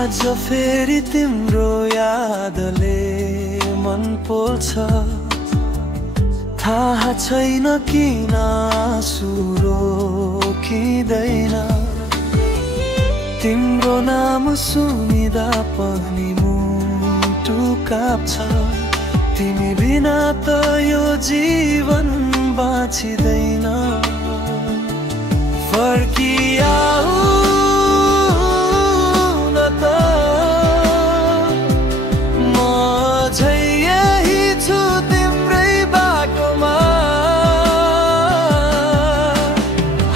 आज फेरि तिम्रो यादले मन पोल्छ, थाहा छैन किन आँसु रोकिँदैन। तिम्रो नाम सुनिदा पनि मुटु काप्छ, तिमी बिना त यो जीवन बाँचिँदैन। फर्किआऊ न त, म झै यही छु तिम्रै बाटोमा।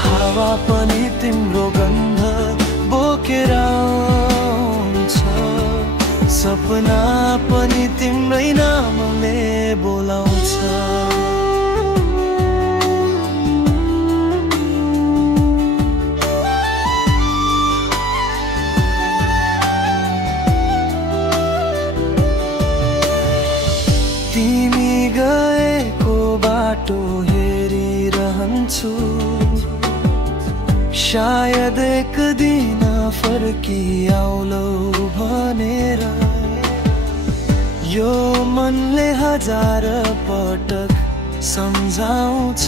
हावा पनि तिम्रो गन्ध बोकेर आउँछ, सपना पनि तिम्रै नामले बोलाउँछ। तिमी गएको बाटो हेरिरहन्छु, सायद एक दिन फर्किआउलो भनेर। यो मनले हजार पटक सम्झाउँछ,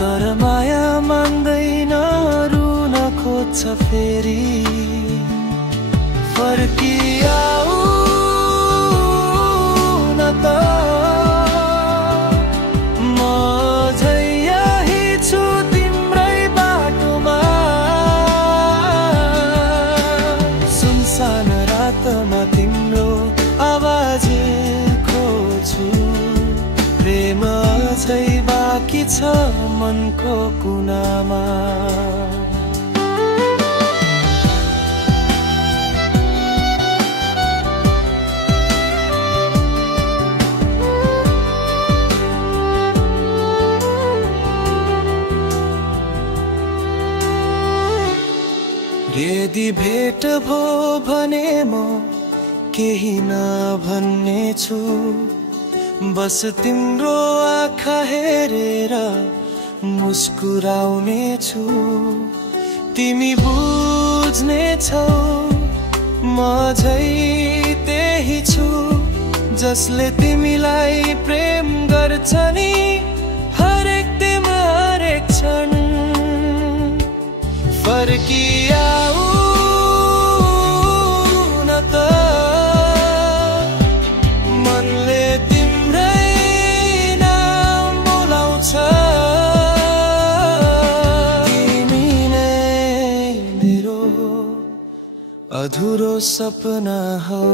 तर माया मान्दैन, रुन खोज्छ फेरि। फर्किआऊ न त, म झै यही छु तिम्रै बाटोमा। सुनसान रातमा तिम्रो आवाज खोज्छु, प्रेम अझै बाँकी छ मनको कुनामा। यदि भेट भो भने म केही नभन्ने छु, बस तिम्रो आँखा हेरेर मुस्कुराउने छु। तिमी बुझ्ने छौ म झै त्यही छु, जसले तिमीलाई प्रेम गर्छ नि हरेक दिन हरेक क्षण। फर्किआऊ न त, मनले तिम्रै नाम बोलाउँछ। तिमी नै मेरो अधुरो सपना हौ।